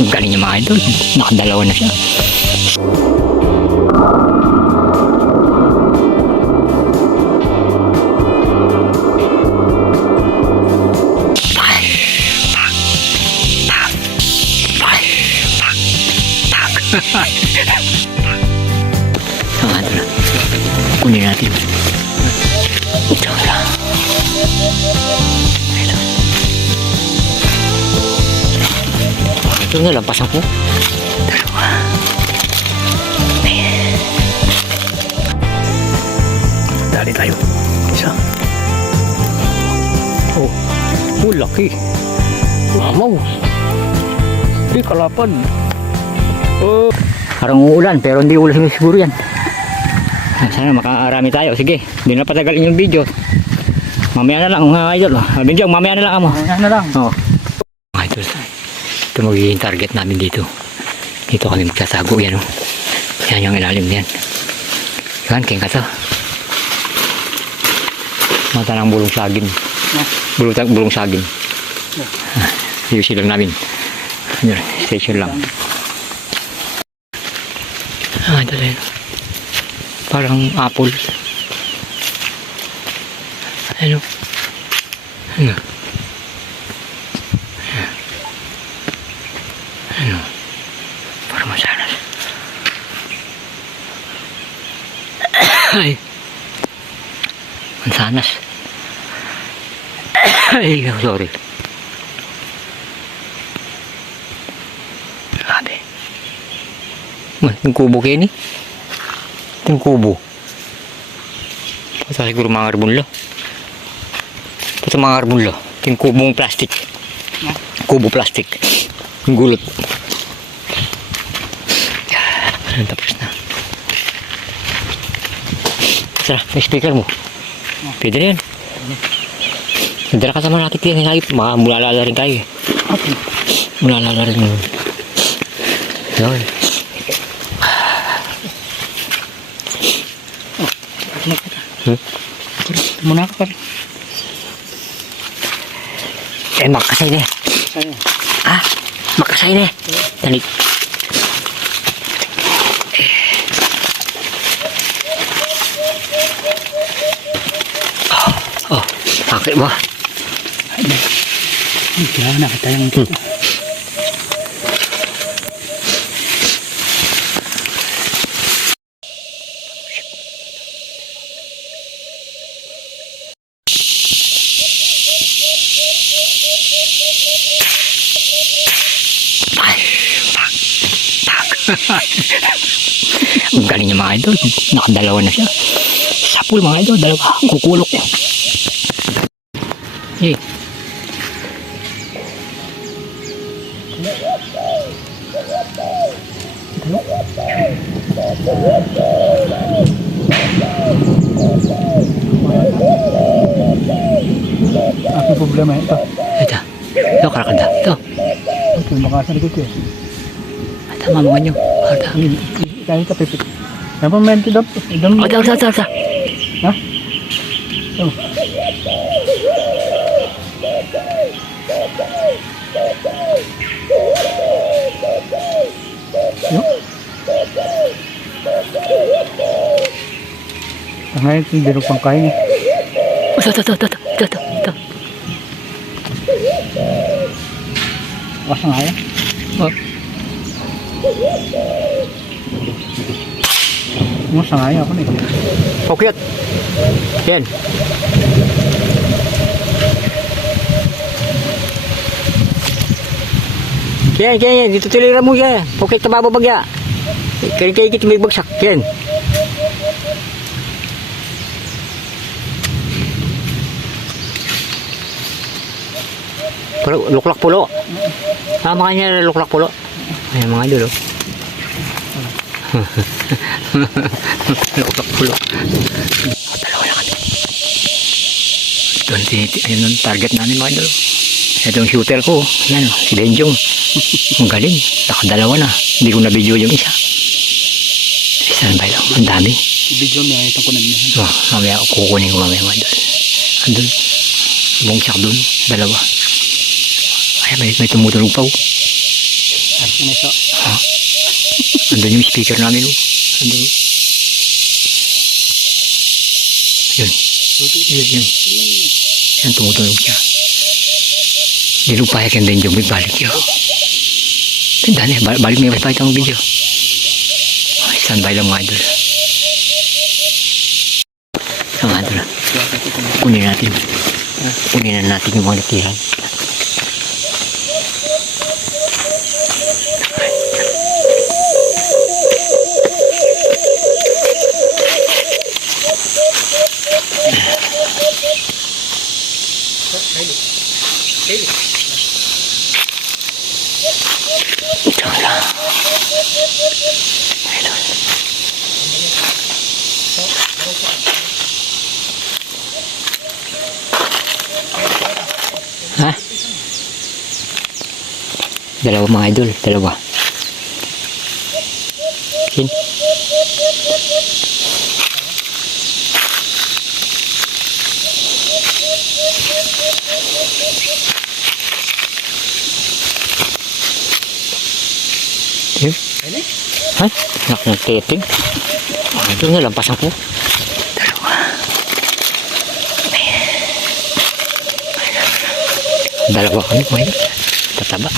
Ang galing niya mga idol. Nakadalawa na siya. Sama ito na. Kunin natin. Ito na. Ito na, lampasan ko. Dalawa. Dali tayo. Isa. Oh, laki. Mamaw. Di kalapan. Oh. Parang uulan pero hindi ulan siguro yan. Sana makaarami tayo. Sige, hindi na patagalin yung video. Mamaya na lang mga idol. Binjong, mamaya na lang mo. Mamaya na lang. Oo. Mga idol, ito magiging target namin dito. Dito kami magsasago yan. Oh. Yan yung ilalim yan. Yan, king kaso. Mata ng bulong saging. Bulong saging. Ayusin lang namin. Station lang. Ah, ito rin. Parang apple. Ano? Ano? Ano? Parang masanas. Ay. Mansanas. Ay, sorry. Grabe. Yung kubo kayo ni? Yung kubo. Ito siguro mga arbon lo. Ito mga arbon lo. Yung kubong plastic. Kubo plastic. Yung gulot. Yan. Tapos na. Sara, may speaker mo. Pwede rin. Nandala kasama natin yan. Mulalala rin tayo. Mulalala rin. Yun. Muna ka pa rin. Makasay na. Ah, makasay na. Dali. Oh, sakit ba? Kaya nakita yung dito. Ang galing niya mga idol. Nakadalawa na siya. Sapul mga idol. Dalawa. Kukulok. Hey. Aking problema ito. Ito. Ito karakanda. Ito. Ito makasarikot ko eh. Tama mga nyo. Kaya ka pipit. Ano pa mente daw? Ito. Ha? Ito. Ngayon hindi rin pang kain eh. Ito. Basta nga yan. Oh. Basta nga yan ako na eh. Okay. Yan. Yan. Dito tilira mo yan. Okay, tabababagya. Kaya kita may bagsak. Yan. Luklak pulo. Makanya luklak pulo. Ayan mga idol. Luklak pulo. Dalawa na kami. Ayun yung target namin mga idol. Ito yung shooter ko. Ayan, si Benjong. Ang galing. Nakadalawa na. Hindi ko na-video yung isa. Isa na ba yun? Ang dami. I-video mo yan. Itong kunan mo. Mamaya kukunin ko mamaya mga idol. Andun. Bungsak dun. Dalawa. Ay, may tumutunog pa oh. Ano ito? Andun yung speaker namin oh. Andun oh. Yun. Yun. Yan tumutunog siya. Di lupa yan din yung balik yun. Dali, balik may balik ang video. Standby lang mga idol. Sa mga idol. Kunin natin. Kunin na natin yung mga natihan. Ito lang. Idol. Ha? Dalawa mga idol, dalawa. Sin? Yun? Ha? Nagtiting? Ito nga, lampasan ko. Dalawa. Dalawa kami po yun. Tataba.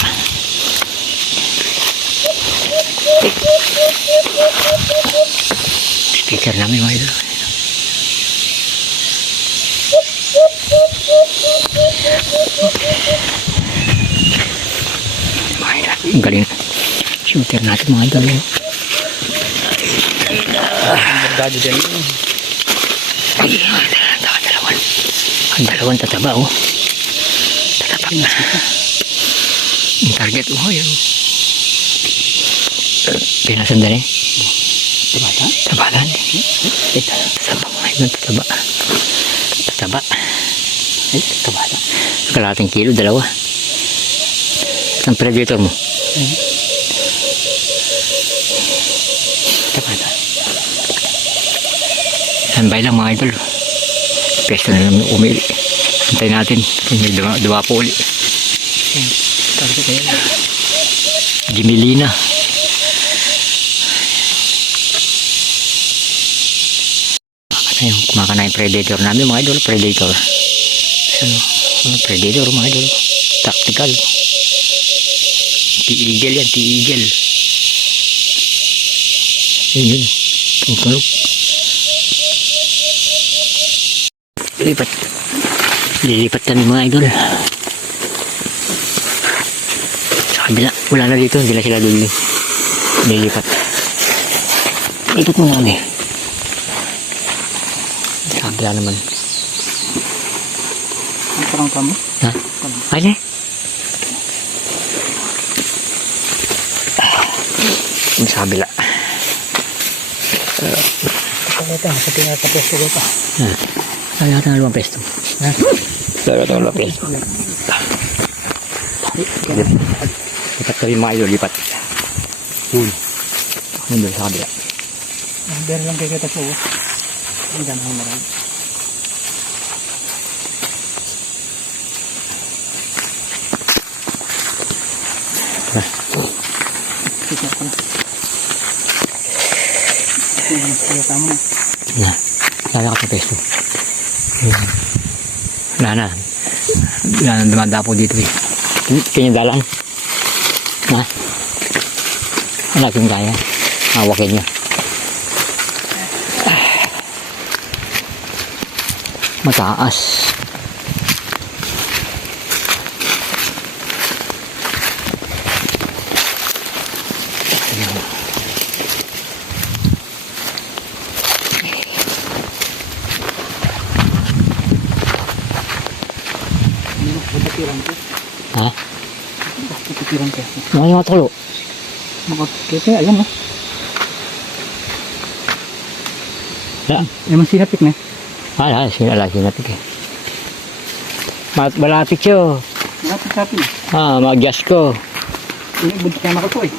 Speaker namin mga idol. Ang galing. Shooter natin mga idol. Gado din. Ang dalawan tataba oh. Tataba na. Ang target oh yun. Pinasandali. Tabata? Tabalan. Tataba mga idol. Tataba. Tataba. Ay, tabata. Kalating kilo, dalawa. Ang predator mo. Tabata. Standby lang mga idol. Pesto na lang umili. Antay natin. May dua po uli. Target kayo. Gimelina. Kumakana yung predator namin mga idol. Predator. Predator mga idol. Tactical. T-Eagle yan. T-Eagle. Yun. Tungkulog. Lipat. Lilipat kami mga idol. Sa kabila. Wala na dito. Hindi na sila doon. Lilipat. Lipat mo na kami. Sa kabila naman. Ang parang kamo? Ha? Ay na. Sa kabila. Ito, tingnan sa pesto ko pa. Ay, natin ang lumang pesto. Ha? Lalo natin ang lumang pesto. Lipat kami mga idol, lipat. Doon sa kabila. Diyan lang kayo kita po. Diyan ang marami. Kita ko na. Kita mo na. Na. Lala ka sa pesto. Wala na. Wala na dumadapo dito eh. Kanya dalang. Ha? Wala kong kaya. Hawakin niya. Mataas. Pagkatiran ko. Ha? Pagkatiran ko. Mga yung matulo. Makakita, ayan o. Wala. Eman sinapik na. Wala. Sinapik eh. Malapit siya. Sapin. Mag-gas ko. Buntis naman ako to eh.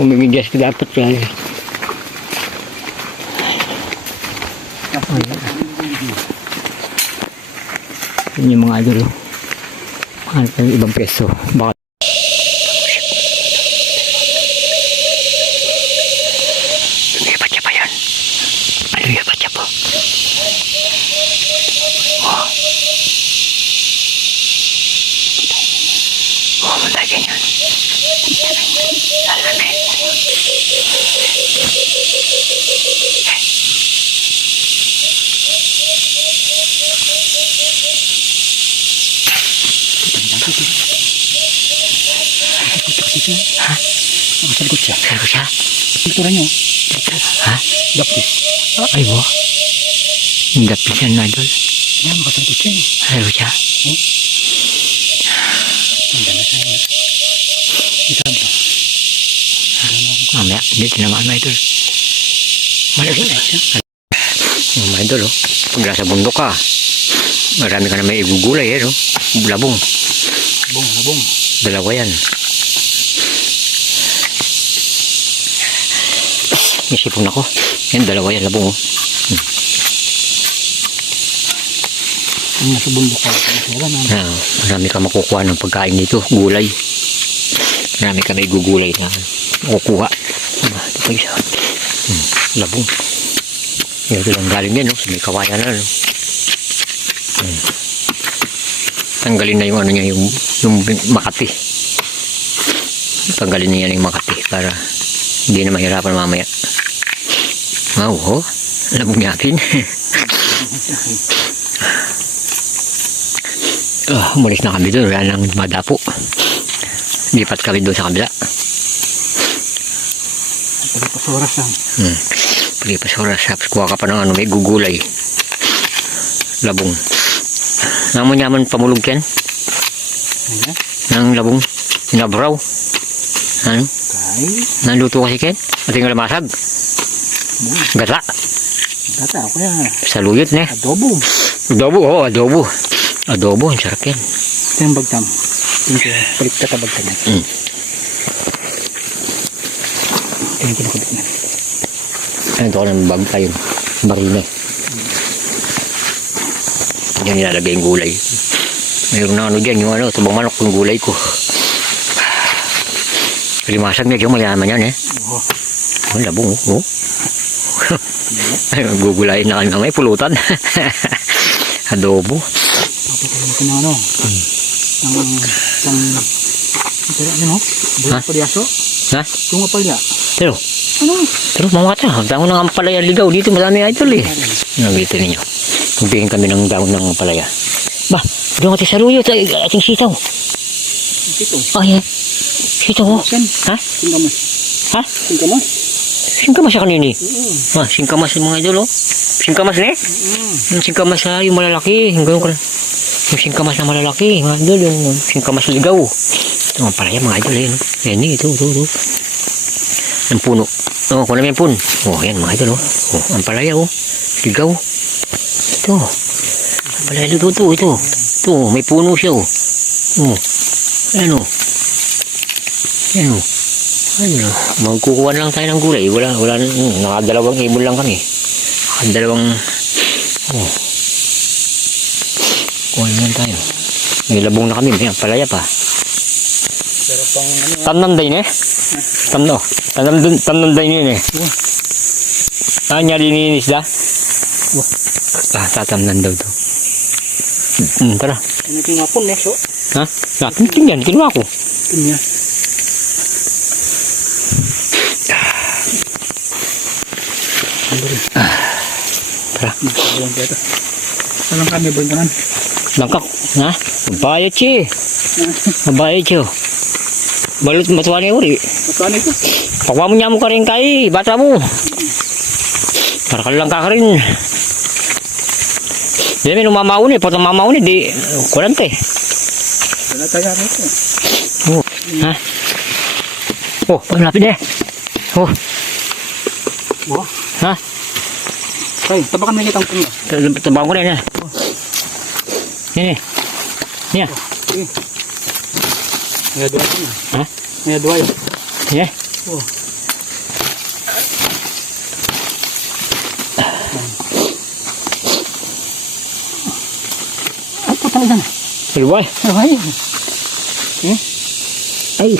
Bumibigyan ko dapat yan. Yun yung mga idol. Hanap ng ibang preso. Baka Lagyan yan. Lalamin. Ha? Sagot siya. Sabi ko siya? Ito rin yun. Ha? Dapis. Ay mo? Ang dapis yan na idol. Yan, makasagot siya. Sabi ko siya? Ang ganda siya. Isa ba? Mamaya, hindi tinamaan na idol. Malaki na siya. Mga idol, oh. Pag nasa bundok ka, marami ka na may igugulay, eh, no? Labong. Labong. Dalawa yan. Isipon ako. Yan, dalawa yan, labong, oh. Yung nasa bundok ka. Marami ka makukuha ng pagkain dito, gulay. Marami ka may igugulay na makukuha. Ito pa isa. Labong. Ito lang galing yan, no? Sa may kawayan na, no? Tanggalin na yung ano niya, yung makati. Tanggalin niya yung makati para hindi na mahirapan mamaya. Wow, oh. Labong yakin. Umalis na kami doon. Wala nang madapo. Lipat kami doon sa kabila. Palipas oras lang. Palipas oras. Kuha ka pa ng ano, may gugulay. Labong. Naman pamulog yan? Nang labong. Sinabraw. Ano? Naluto kasi Ken? Ating lamasag. Gata. Gata, ako yan. Saluyot ne. Adobo. Adobo, oh, adobo. Adobo, ang sarap yan. Ito yung bagtam. Palit ka bagtam yan. Ito yung kinakabit na. Ito ko ng bag tayo. Marine. Diyan nilalagay yung gulay. Mayroon na ano dyan, yung ano, tabang manok yung gulay ko. Limasag medyo mayaman yan eh. Oh, labong oh. Ay, gugulayin na kami may pulutan. Adobo. Papatay natin ng ano. Ano mo? Buhay palyaso? Ha? Tunga palya. Pero, Ano? mga kata, dahon ng ampalaya ligaw. Dito madami idol eh. Nakita ninyo. Pagbihin kami ng dahon ng ampalaya. Ba, doon natin sa luyo, ating sitaw. Ito. Ay, sitaw oh. Ha? Singkamas. Ha? Singkamas? Singkamas siya kanini. Ha, singkamas yung mga idol oh. Singkamas ne? Yung singkamas yung malalaki. Yung singkamas na malalaki. Mga idol, yung singkamas ligaw. Ito ang palaya mga idol eh. No? Yan ito. Ang puno. Oh, kung namin pun. Oh, yan mga idol oh. Oh, ang palaya oh. Ligaw. Ito. Ang palaya ito. Ito, may puno siya oh. Oh. Ayan oh. Ayan oh. Ayun, magkukuha lang tayo ng gulay. Wala, nakadalawang ibon lang kami. Nakadalawang, kuha lang tayo. May labong na kami, may palaya pa. Pero pang ano. Tamnanday ne? Tamnanday yun eh. Kanya lininis da? Tatamnan daw to. Tara. Ano yung ngapon eh, so? Ha? Napin yan, kinuha ko. Pinya. Tara. Anong kami berintanan? Bangkok, ha? Mabayad siya. Mabayad siya. Balut matuwa na uri. Magkano ito? Pakwa mo niya mo ka rin kay bata mo. Para ka lang ka rin. Di may lumamaon eh. Patang mamaon eh. Di kurante. Wala tayo ito. Oh, ha? Oh, malapit eh. Oh, Oh. ha? Tay, tabakan mo kitang puno. Tabang ko rin eh. Yan eh. Yan. Sige. May aduay ko na. Ha? May aduay. Yan. Oh. Ay, patang na. Paliway. Ay. Ay.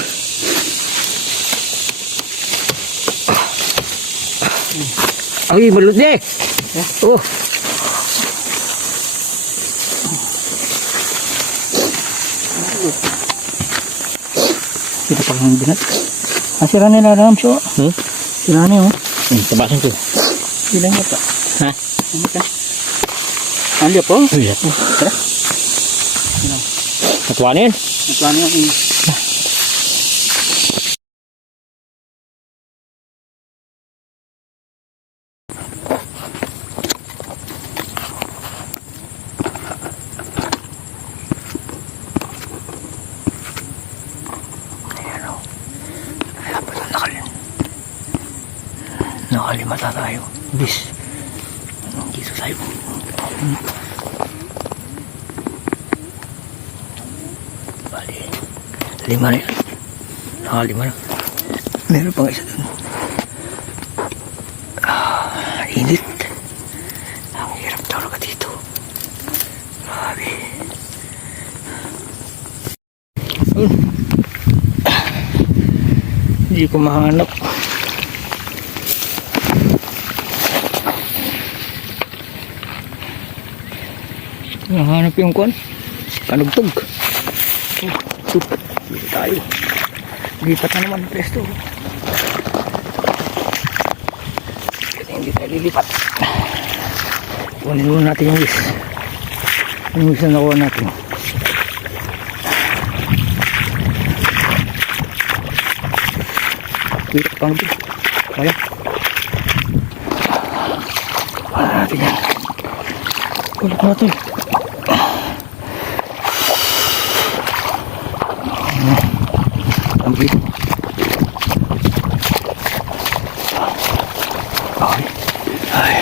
Ay, balut deh. Oh. pag hindi na. Sira nila ram siya. Sira niya oh. Tabasan ko. Bilang niya pa. Ha? Ano ka? Ano po? Iya po. Tara. Natuwa na yan. Ano yung Nakalimata tayo. Bis. Dito tayo. Bali. 5 na yan. Nakalima na. Meron pang isa dun. Init. Ang hirap talaga dito. Grabe. Hindi ko mahanap. Nahanap yung kuwan. Kanugtog. Dito tayo. Lipat na naman presto. Kasi hindi tayo lilipat. Kunin muna natin yung wis. Yung wis na nakuha natin. Lipat pang dito. Kaya. Wala natin yan. Ulit natin. Ambil. Ay. Ay.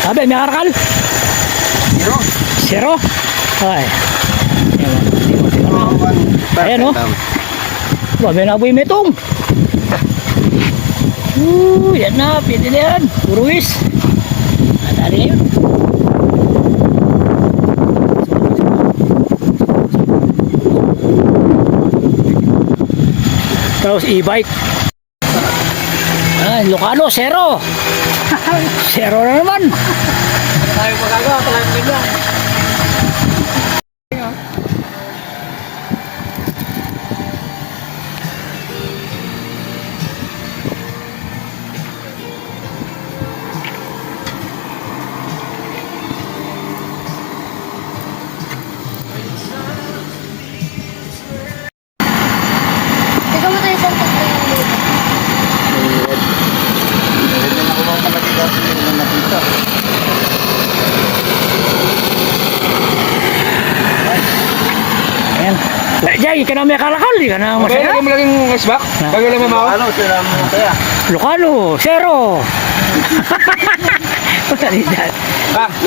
Sabi, may karakal? Zero? Ay. Ayan o. May naboy metong. Yan na. Pwede na yan. Puruwis. Nadali ngayon. Tapos e-bike. Lucano, zero. Zero na naman. tayo magagawa? Talagang ganyan. Ikaw mo tayo isang pagkakas. Ayan. Jay, ka na may karakal. Di ka na masaya. Lagyan mo lang yung isbak. Lagyan lang may mao. Ano, sila mo kaya. Lucano, zero. Pasalidad.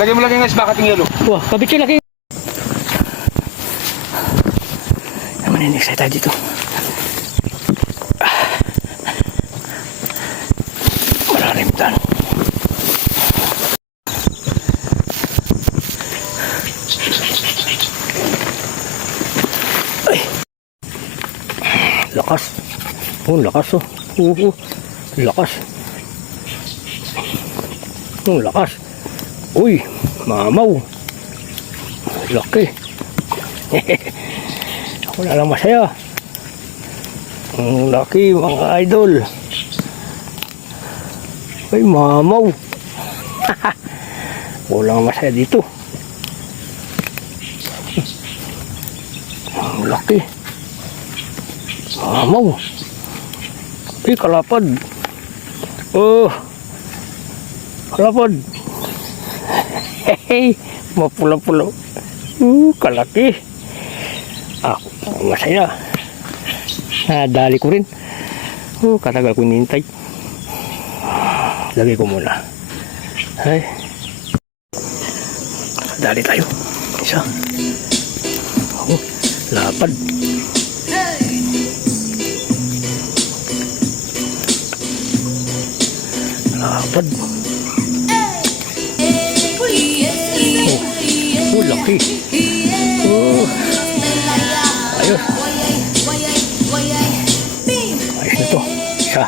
Lagyan mo lang yung isbak at yung yelo. Wah, kabitsi laki. Maninig tayo dito. Malalim tan. Ay. Lakas. Lakas oh. Lakas. Lakas. Uy, mamaw. Laki. Ako na lang masaya. Ang laki mga idol. Ay mamaw. Walang masaya dito. Ang laki. Mamaw. Ay kalapad. Oh. Kalapad. Hehe. Mapula-pula. Kalaki. Ako, masaya. Dali ko rin. Katagal ko nintay. Lagay ko muna. Ay. Dali tayo. Isa. Lapad. Lapad. Laki. Ayos. Ayos na to. Isa.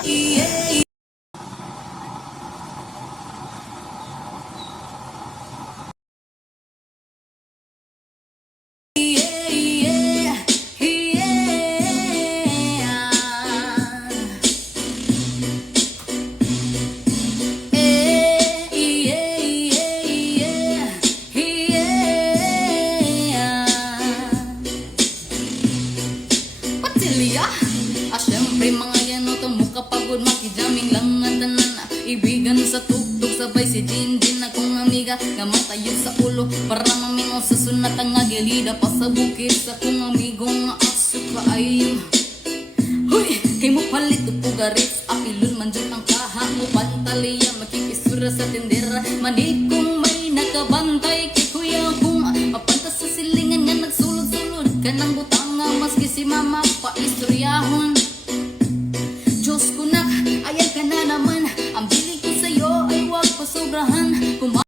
makijaming lang ang tanan. Ibigan sa tugtog sabay si Jinjin akong amiga nga matayo sa ulo para mamingaw sa sunat ang agilida pa sa bukid sa kong amigo nga aso kaayo. Huy, kay mo palit upugarit apilon man dyan ang kaha mo pantaliya makikisura sa tindera manid kung may nakabantay kay kuya kung mapantas sa silingan nga nagsulod-sulod kanang butanga maski si mama pa istoryahon.